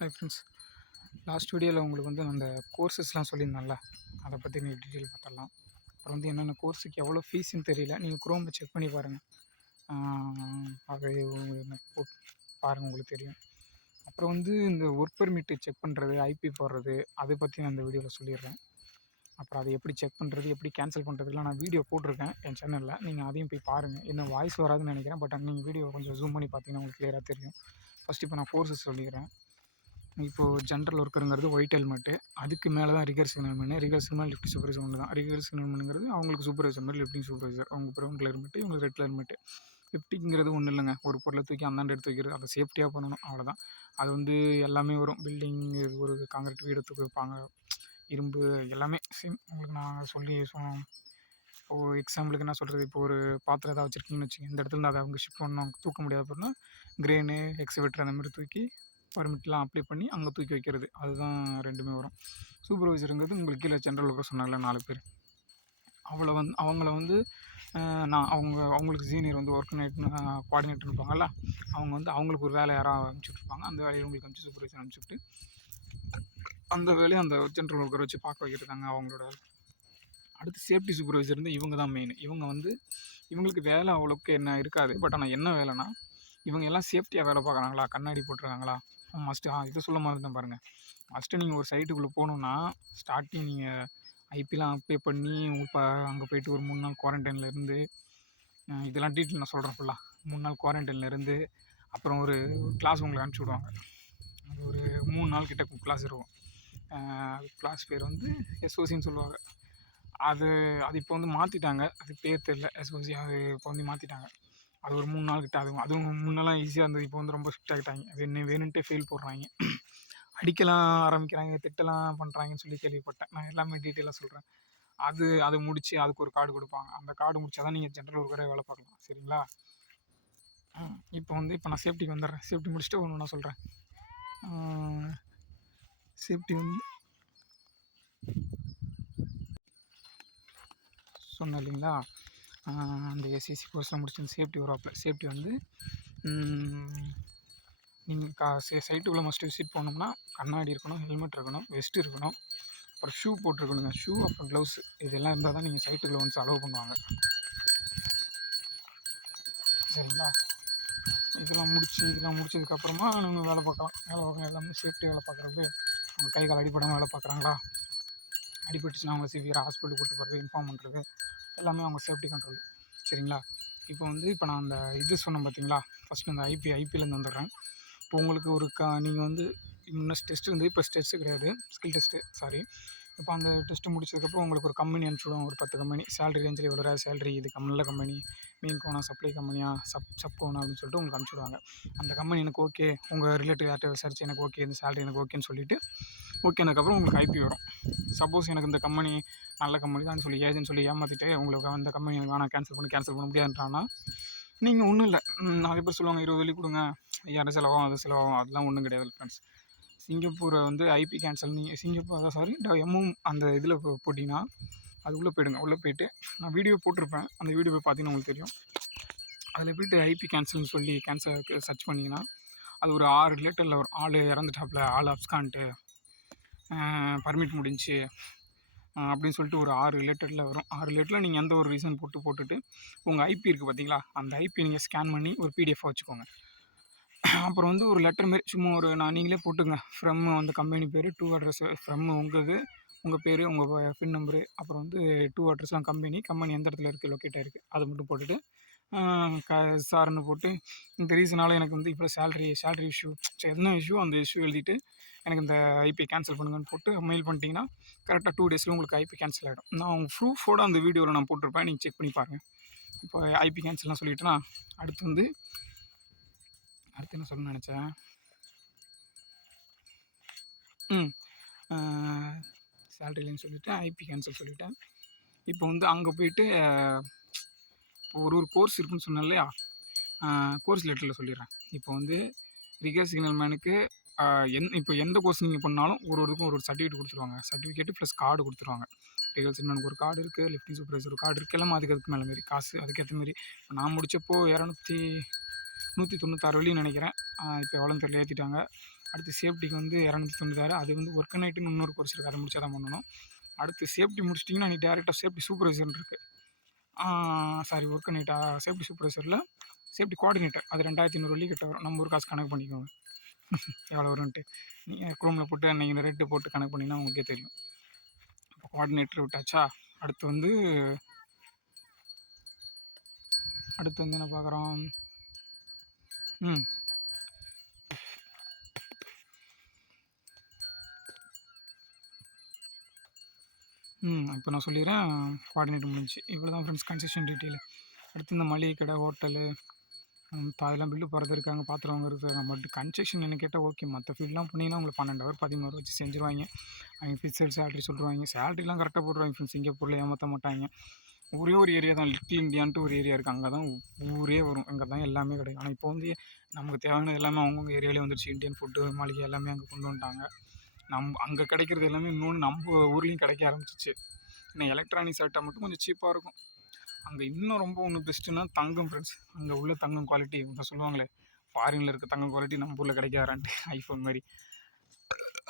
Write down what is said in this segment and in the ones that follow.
Hi friends, last வீடியோவில் உங்களுக்கு வந்து அந்த கோர்சஸ்லாம் சொல்லியிருந்தேன்ல, அதை பற்றி நீங்கள் டீட்டெயில் பார்த்துடலாம். அப்புறம் வந்து என்னென்ன கோர்ஸுக்கு எவ்வளோ ஃபீஸ்ன்னு தெரியல, நீங்கள் குரோமில் செக் பண்ணி பாருங்கள். அது பாருங்கள், உங்களுக்கு தெரியும். அப்புறம் வந்து இந்த ஒர்க் பெர்மிட்டு செக் பண்ணுறது, ஐபி போடுறது, அதை பற்றி நான் இந்த வீடியோவில் சொல்லிடுறேன். அப்புறம் அதை எப்படி செக் பண்ணுறது, எப்படி கேன்சல் பண்ணுறதுலாம் நான் வீடியோ போட்டிருக்கேன் என் சேனலில். நீங்கள் அதையும் போய் பாருங்கள். என்ன வாய்ஸ் வராதுன்னு நினைக்கிறேன், பட் நீங்கள் வீடியோ கொஞ்சம் ஜூம் பண்ணி பார்த்தீங்கன்னா உங்களுக்கு கிளியராக தெரியும். ஃபஸ்ட்டு இப்போ நான் கோர்ஸஸ் சொல்லிக்கிறேன். இப்போது ஜென்ரல் ஒர்க்கருங்கிறது ஒயிட் ஹெல்மெட்டு, அதுக்கு மேலே தான் rigger signalman. Rigger signal lift supervisor ஒன்று தான். ரிகர் சிக்னல்மேனுங்கிறது அவங்களுக்கு சூப்பர்வைசர் மாதிரி லிஃப்டிங் சூப்பர்வைசர். அவங்க ப்ரௌன் கலர் ஹெல்மெட்டு, இவங்களுக்கு ரெட் கலர் ஹெல்மெட்டு. லிஃப்டிங்கிறது ஒன்றும் இல்லைங்க, ஒரு பொருளை தூக்கி அந்தாண்டு எடுத்து வைக்கிறது, அதை சேஃப்டியாக பண்ணணும், அவ்வளோதான். அது வந்து எல்லாமே வரும். பில்டிங், ஒரு காங்கிரீட் வீடு தூக்கி வைப்பாங்க, இரும்பு, எல்லாமே சேம். உங்களுக்கு நான் சொல்லி இப்போது எக்ஸாம்பிளுக்கு என்ன சொல்கிறது, இப்போ ஒரு பாத்திரம் ஏதாவது வச்சுருக்கீங்கன்னு வச்சுக்கோங்க, இந்த இடத்துல அதை அவங்க ஷிஃப்ட் பண்ணணும், தூக்க முடியாது அப்படின்னா கிரேனு, எக்ஸிவேட்டர் அந்த மாதிரி தூக்கி பர்மிட்லாம் அப்ளை பண்ணி அங்கே தூக்கி வைக்கிறது, அதுதான் ரெண்டுமே வரும். சூப்பர்வைசருங்கிறது உங்களுக்கு கீழே ஜென்ரல் ஒர்க்கர் சொன்னால 4 பேர், அவங்கள வந்து அவங்களுக்கு சீனியர் வந்து ஒர்க் கோஆர்டினேட்டர் இருப்பாங்கல்ல, அவங்க வந்து அவங்களுக்கு ஒரு வேலை யாராவது அனுப்பிச்சுட்ருப்பாங்க, அந்த வேலையை உங்களுக்கு அனுப்பிச்சு சூப்பர்வைசர் அனுப்பிச்சுட்டு அந்த வேலையை அந்த ஜென்ரல் ஒர்க்கரை வச்சு பார்க்க வைக்கிறதாங்க அவங்களோட. அடுத்து சேஃப்டி சூப்பர்வைசர் இருந்து இவங்க தான் மெயின். இவங்க வந்து இவங்களுக்கு வேலை அவ்வளோக்கு என்ன இருக்காது, பட் ஆனால் என்ன வேலைன்னா, இவங்க எல்லாம் சேஃப்டியாக வேலை பார்க்குறாங்களா, கண்ணாடி போட்டிருக்காங்களா, மஸ்ட்டு இது சொல்ல மாதிரி பாருங்கள். ஃபஸ்ட்டு நீங்கள் ஒரு சைட்டுக்குள்ளே போகணுன்னா ஸ்டார்டிங் நீங்கள் ஐபிலாம் அப்ளை பண்ணி இப்போ அங்கே போய்ட்டு ஒரு 3 நாள் குவாரண்டைனில் இருந்து, இதெல்லாம் டீட்டெயில் நான் சொல்கிறேன் ஃபுல்லாக. 3 நாள் குவாரண்டைனில் இருந்து அப்புறம் ஒரு கிளாஸ் உங்களை அனுப்பிச்சி விடுவாங்க. அது ஒரு 3 நாள் கிட்ட கிளாஸ் இருக்கும். கிளாஸ் பேர் வந்து எஸ்ஓசின்னு சொல்லுவாங்க. அது இப்போ வந்து மாற்றிட்டாங்க, அது பேர் தெரில, எஸ்ஓசி அது இப்போ வந்து மாற்றிட்டாங்க. அது ஒரு 3 நாள் கிட்ட அதுவும் முன்னெல்லாம் ஈஸியாக இருந்தது, இப்போ வந்து ரொம்ப ஸ்ட்ரிக்ட் ஆகிட்டாங்க. அது என்ன வேணுன்ட்டே ஃபெயில் போடுறாங்க, அடிக்கலாம் ஆரம்பிக்கிறாங்க, திட்டலாம் பண்ணுறாங்கன்னு சொல்லி கேள்விப்பட்டேன். நான் எல்லாமே டீட்டெயிலாக சொல்கிறேன். அது முடித்து அதுக்கு ஒரு கார்டு கொடுப்பாங்க. அந்த கார்டு முடித்தா தான் நீங்கள் ஜென்ரல் ஒர்க்கரே வேலை பார்க்கலாம், சரிங்களா? இப்போ நான் சேஃப்டிக்கு வந்துடுறேன். சேஃப்டி முடிச்சுட்டு ஒன்று நான் சொல்கிறேன். சேஃப்டி வந்து சொன்னேன் இல்லைங்களா, அந்த எஸ்சிசி கோர்ஸ்லாம் முடிச்சு சேஃப்டி வராப்பில். சேஃப்டி வந்து நீங்கள் சைட்டுக்குள்ளே மஸ்ட்டு விசிட் போனோம்னா கண்ணாடி இருக்கணும், ஹெல்மெட் இருக்கணும், வெஸ்ட் இருக்கணும், அப்புறம் ஷூ போட்டிருக்கணுங்க. ஷூ அப்புறம் க்ளவுஸ் இதெல்லாம் இருந்தால் தான் நீங்கள் சைட்டுக்குள்ளே வந்து அலோவ் பண்ணுவாங்க, சரிங்களா? இதெல்லாம் முடிச்சதுக்கப்புறமா நீங்கள் வேலை பார்க்கலாம். எல்லாமே சேஃப்டி வேலை பார்க்குறது. அவங்க கை கால் அடிப்படாமல் வேலை பார்க்குறாங்களா, அடிபட்டுச்சுன்னா அவங்க சிவியராக ஹாஸ்பிட்டலுக்கு கூப்பிட்டு போகிறது, இன்ஃபார்ம் பண்ணுறது, எல்லாமே அவங்க சேஃப்டி கண்ட்ரோல், சரிங்களா? இப்போ நான் அந்த இது சொன்னேன் பார்த்தீங்களா, ஃபஸ்ட்டு இந்த ஐபிலேருந்து வந்துடுறேன். இப்போ உங்களுக்கு ஒரு நீங்கள் வந்து இன்னும் டெஸ்ட் இருந்து, இப்போ டெஸ்ட்டு கிடையாது, ஸ்கில் டெஸ்ட்டு, சாரி. இப்போ அந்த டெஸ்ட்டு முடிச்சதுக்கப்புறம் உங்களுக்கு ஒரு கம்பெனி அனுப்பிச்சுடுவோம், ஒரு 10 கம்பெனி. சேலரி ரேஞ்சில் இவ்வளோ சேலரி, இது நல்ல கம்பெனி, மெயின் கோனா, சப்ளை கம்பெனியா, சப் கோனா அப்படின்னு சொல்லிட்டு உங்களுக்கு அனுப்பிச்சுடுவாங்க. அந்த கம்பெனி எனக்கு ஓகே, உங்கள் ரிலேட்டிவ் யார்கிட்ட விசாரிச்சு எனக்கு ஓகே, இந்த சேலரி எனக்கு ஓகேன்னு சொல்லிவிட்டு, ஓகேனதுக்கப்புறம் உங்களுக்கு ஐபி வரும். சப்போஸ் எனக்கு இந்த கம்பெனி நல்ல கம்பெனி தான் சொல்லி ஏஜென்ட் சொல்லி ஏமாற்றிட்டு உங்களுக்கு அந்த கம்பெனி எனக்கு வேணாம், கேன்சல் பண்ண முடியாதுன்றான்னா, நீங்கள் ஒன்றும் இல்லை, நிறைய பேர் சொல்லுவாங்க 20 வெள்ளி கொடுங்க, 5000 செலவாகும், அது செலவாகும். அதெல்லாம் ஒன்றும் கிடையாது ஃப்ரெண்ட்ஸ். சிங்கப்பூரை வந்து ஐபி கேன்சல் எம்மும் அந்த இதில் போட்டிங்கன்னா அதுக்குள்ளே போய்டுங்க. உள்ளே போய்ட்டு நான் வீடியோ போட்டிருப்பேன், அந்த வீடியோ போய் பார்த்தீங்கன்னா உங்களுக்கு தெரியும். அதில் போய்ட்டு ஐபி கேன்சல்னு சொல்லி சர்ச் பண்ணிங்கன்னா அது ஒரு 6 ரிலேட்டரில் வரும். ஆள் இறந்துட்டாப்புல, ஆள் அப்ஸ்கான்ட்டு, பர்மிட் முடிஞ்சு அப்படின்னு சொல்லிட்டு ஒரு 6 ரிலேட்டடில் வரும். 6 ரிலேட்டடில் நீங்கள் எந்த ஒரு ரீசன் போட்டுட்டு உங்கள் ஐபி இருக்குது பார்த்தீங்களா, அந்த ஐபி நீங்கள் ஸ்கேன் பண்ணி ஒரு பிடிஎஃபாக வச்சுக்கோங்க. அப்புறம் வந்து ஒரு லெட்டர் மாரி சும்மா நீங்களே போட்டுங்க, ஃப்ரம் அந்த கம்பெனி பேர், 2 அட்ரஸ், ஃப்ரம் உங்கள் பேர், உங்கள் பின் நம்பரு, அப்புறம் வந்து 2 அட்ரஸ்லாம் கம்பெனி எந்த இடத்துல இருக்குது, லொக்கேட் ஆகிருக்கு, அதை மட்டும் போட்டுட்டு சார்னு போட்டு இந்த ரீசனால் எனக்கு வந்து இப்போ சேலரி இஷ்யூ, என்ன இஷ்யூ அந்த இஷ்யூ எழுதிட்டு எனக்கு இந்த ஐபி கேன்சல் பண்ணுங்கன்னு போட்டு மெயில் பண்ணிட்டீங்கன்னா கரெக்டாக 2 டேஸில் உங்களுக்கு ஐபி கேன்சல் ஆகிடும். நான் உங்கள் ப்ரூஃபோடு அந்த வீடியோவில் நான் போட்டிருப்பேன், நீங்கள் செக் பண்ணி பாருங்கள். இப்போ ஐபி கேன்சல்லாம் சொல்லிவிட்டுனா அடுத்து என்ன சொல்லணும்னு நினச்சேன். சேலரிலேன்னு சொல்லிவிட்டு ஐபி கேன்சல் சொல்லிவிட்டேன். இப்போ வந்து அங்கே போய்ட்டு இப்போ ஒரு கோர்ஸ் இருக்குன்னு சொன்னேன் இல்லையா, கோர்ஸ் லெட்டரில் சொல்லிடுறேன். இப்போ வந்து ரிகர் சிக்னல்மேனுக்கு இப்போ எந்த கோர்ஸ் நீங்கள் பண்ணாலும் இதுக்கும் ஒரு சர்டிஃபிகேட் கொடுத்துருவாங்க. சர்டிஃபிகேட்டு ப்ளஸ் கார்டு கொடுத்துருவாங்க. ரிகர் சிக்னல்மேனுக்கு ஒரு கார்டு இருக்குது, லிஃப்டிங் சூப்பர்வைசர் ஒரு கார்டு இருக்குது, எல்லாமே அதுக்கு மேலே மாரி காசு அதுக்கேற்ற மாரி. நான் முடித்தப்போ 196 வெள்ளின்னு நினைக்கிறேன். இப்போ எவ்வளோன்னு தெரியல, ஏற்றிட்டாங்க. அடுத்து சேஃப்டிக்கு வந்து 296. அது வந்து ஒர்க் நைட்டுன்னு இன்னொரு கோர்ஸ் இருக்குது, அதை முடிச்சா தான் பண்ணணும். அடுத்து சேஃப்டி முடிச்சிட்டிங்கன்னா நீ டேரெக்டாக சேஃப்டி சூப்பர்வைசர்னு இருக்குது. சாரி, ஒர்க் நைட்டா, சேஃப்டி சூப்பர்வைசரில் சேஃப்டி கோஆர்டினேட்டர், அது 2500 வெள்ளி கிட்ட வரும். நம்ம ஊர் காசு கணக்கு பண்ணிக்கோங்க எவ்வளோ வரும்ன்ட்டு. நீங்கள் குரோமில் போட்டு நீங்கள் ரேட்டு போட்டு கணக்கு பண்ணிங்கன்னா உங்களுக்கே தெரியும். இப்போ கோஆர்டினேட்டர் விட்டாச்சா. அடுத்து வந்து என்ன பார்க்குறோம். இப்போ நான் சொல்லிடுறேன். கோஆர்டினேட்டர் முடிஞ்சு இவ்வளோ தான் ஃப்ரெண்ட்ஸ் கன்ஸ்ட்ரக்ஷன் டீட்டெயில். அடுத்து இந்த மளிகை கடை, ஹோட்டலு, அதெல்லாம் பில்லு போகிறது இருக்காங்க, பாத்திரம் வாங்குறது. பட் கன்ஸ்ட்ரக்ஷன் என்ன கேட்டால் ஓகே. மற்ற ஃபீல்டெலாம் பண்ணிங்கன்னா உங்களுக்கு 12 ஹவர் 13 ஹவர் வச்சு செஞ்சுருவாங்க. அவங்க ஃபிக்ஸட் சேலரி சொல்லுவாங்க. சேலரிலாம் கரெக்டாக போடுறாங்க ஃப்ரெண்ட்ஸ். சிங்கப்பூரில் ஏமாற்ற மாட்டாங்க. ஒரே ஒரு ஏரியா தான், லிட்டில் இந்தியான்ட்டு ஒரு ஏரியா இருக்குது. அங்கே தான் ஊரே வரும், அங்கே தான் எல்லாமே கிடைக்கும். ஆனால் இப்போ வந்து நமக்கு தேவையான எல்லாமே அவங்கவுங்க ஏரியாவிலே வந்துடுச்சு. இந்தியன் ஃபுட்டு, மளிகை எல்லாமே அங்கே கொண்டு வந்துட்டாங்க. அங்கே கிடைக்கிறது எல்லாமே இன்னொன்று நம்ம ஊர்லேயும் கிடைக்க ஆரம்பிச்சிச்சு. இன்னும் எலக்ட்ரானிக்ஸ் ஐட்டம் மட்டும் கொஞ்சம் சீப்பாக இருக்கும். அங்கே இன்னும் ரொம்ப ஒன்று பெஸ்ட்டுன்னா தங்கம் ஃப்ரெண்ட்ஸ். அங்கே உள்ள தங்கம் குவாலிட்டி இப்போ சொல்லுவாங்களே, ஃபாரினில் இருக்க தங்கம் குவாலிட்டி நம்ம ஊரில் கிடைக்காதான்ட்டு, ஐஃபோன் மாதிரி.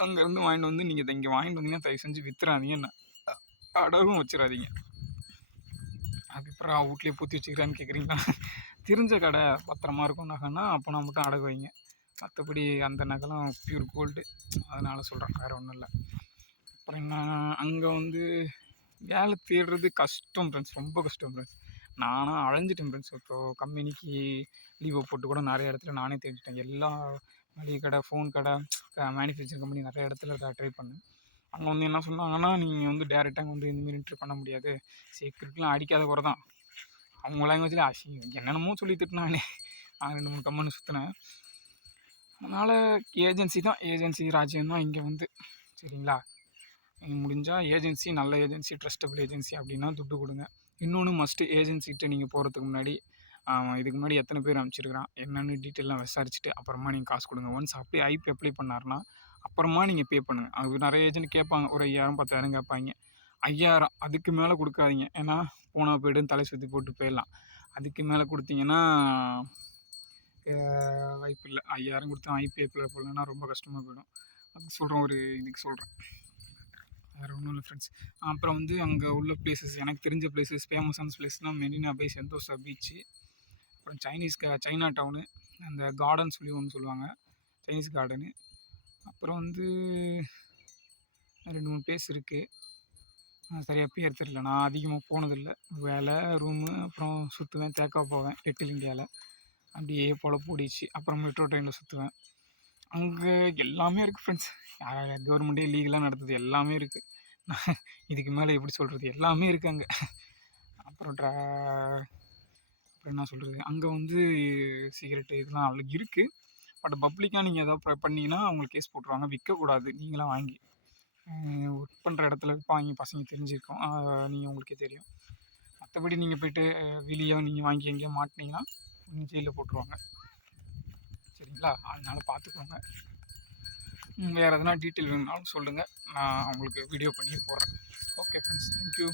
அங்கேருந்து வாங்கிட்டு வந்து நீங்கள் இங்கே வாங்கிட்டு வந்தீங்கன்னா தயவு செஞ்சு வித்துறாதீங்க, அடகும் வச்சிடாதீங்க. அதுக்கப்புறம் வீட்லேயே பூத்தி வச்சுக்கிறான்னு கேட்குறீங்களா? தெரிஞ்ச கடை பத்திரமா இருக்கும் நகைன்னா அப்போ நான் மட்டும் அடகு வைங்க. மற்றபடி அந்த நகைலாம் பியூர் கோல்டு, அதனால் சொல்கிறேன், வேறு ஒன்றும் இல்லை. அப்புறம் என்ன, அங்கே வந்து வேலை தேடுறது கஷ்டம் ஃப்ரெண்ட்ஸ், ரொம்ப கஷ்டம் ஃப்ரெண்ட்ஸ். நானாக அலைஞ்சிட்டேன் ஃப்ரெண்ட்ஸ். இப்போது கம்பெனிக்கு லீவை போட்டு கூட நிறைய இடத்துல நானே தேடிட்டேன். எல்லா மளிகை கடை, ஃபோன் கடை, மேனுஃபேக்சரிங் கம்பெனி நிறைய இடத்துல ட்ரை பண்ணேன். அங்கே வந்து என்ன சொன்னாங்கன்னா, நீங்கள் வந்து டேரெக்டாக அங்கே வந்து இந்தமாரி இன்ட்ரி பண்ண முடியாது, சீக்கிரட்லாம் அடிக்காத குறை தான். அவங்க லாங்குவேஜில் என்னென்னமோ சொல்லி திட்டினானே. நான் 2-3 கம்பெனி சுற்றினேன். அதனால் ஏஜென்சி ராஜ்யம் தான் இங்கே வந்து. சரிங்களா, முடிஞ்சால் ஏஜென்சி, நல்ல ஏஜென்சி, ட்ரஸ்டபிள் ஏஜென்சி அப்படின்னா துட்டு கொடுங்க. இன்னொன்று மஸ்ட்டு, ஏஜென்சிகிட்ட நீங்கள் போகிறதுக்கு முன்னாடி இதுக்கு முன்னாடி எத்தனை பேர் அனுப்பிச்சிருக்கிறான் என்னென்னு டீட்டெயிலாம் விசாரிச்சுட்டு அப்புறமா நீங்கள் காசு கொடுங்க. ஒன்ஸ் அப்படியே ஐபி அப்ளை பண்ணார்னா அப்புறமா நீங்கள் பே பண்ணுங்கள். அது நிறைய ஏஜென்ட் கேட்பாங்க, ஒரு 5000 10,000 கேட்பாங்க. 5000 அதுக்கு மேலே கொடுக்காதீங்க. ஏன்னா போனால் போய்ட்டு தலை சுற்றி போட்டு போயிடலாம். அதுக்கு மேலே கொடுத்தீங்கன்னா வாய்ப்பு இல்லை. 5000 கொடுத்து ஐபி அப்ளை பண்ணலன்னா ரொம்ப கஷ்டமாக போயிடும். அது சொல்கிறேன், ஒரு இதுக்கு சொல்கிறேன், வேறு ஒன்றும் இல்லை ஃப்ரெண்ட்ஸ். அப்புறம் வந்து அங்கே உள்ள பிளேசஸ், எனக்கு தெரிஞ்ச பிளேசஸ், ஃபேமஸான பிளேஸ்னால் மெரினா பை, செந்தோசா பீச்சு, அப்புறம் சைனா டவுனு, அந்த கார்டன் சொல்லி ஒன்று சொல்லுவாங்க, சைனீஸ் கார்டனு. அப்புறம் வந்து 2-3 பிளேஸ் இருக்குது, சரியாக பேர் தெரியல. நான் அதிகமாக போனதில்லை, வேலை, ரூமு, அப்புறம் சுற்றுவேன், தேக்கா போவேன் லிட்டில் இந்தியாவில், அப்படியே பொழப்பு ஓடிச்சு. அப்புறம் மெட்ரோ ட்ரெயினில் சுற்றுவேன். அங்கே எல்லாமே இருக்குது ஃப்ரெண்ட்ஸ். கவர்மெண்ட்டே லீகலாக நடத்துது, எல்லாமே இருக்குது. இதுக்கு மேலே எப்படி சொல்கிறது, எல்லாமே இருக்குது அங்கே. அப்புறம் என்ன சொல்கிறது, அங்கே வந்து சிகரெட்டு இதெல்லாம் அவ்வளோ இருக்குது. பட் பப்ளிக்காக நீங்கள் ஏதாவது பண்ணிங்கன்னா அவங்களுக்கு கேஸ் போட்டுருவாங்க. விற்கக்கூடாது, நீங்களாம் வாங்கி. ஒர்க் பண்ணுற இடத்துல விற்பாங்க, பசங்க தெரிஞ்சிருக்கோம், நீங்கள் உங்களுக்கே தெரியும். மற்றபடி நீங்கள் போய்ட்டு வெளியே நீங்கள் வாங்கி எங்கேயோ மாட்டினீங்கன்னா ஜெயிலில் போட்டுருவாங்க. சரிங்களா, அதனால் பார்த்துக்கோங்க. வேறு எதனா டீட்டெயில் வேணுனாலும் சொல்லுங்கள், நான் உங்களுக்கு வீடியோ பண்ணி போடுறேன். Okay friends, thank you.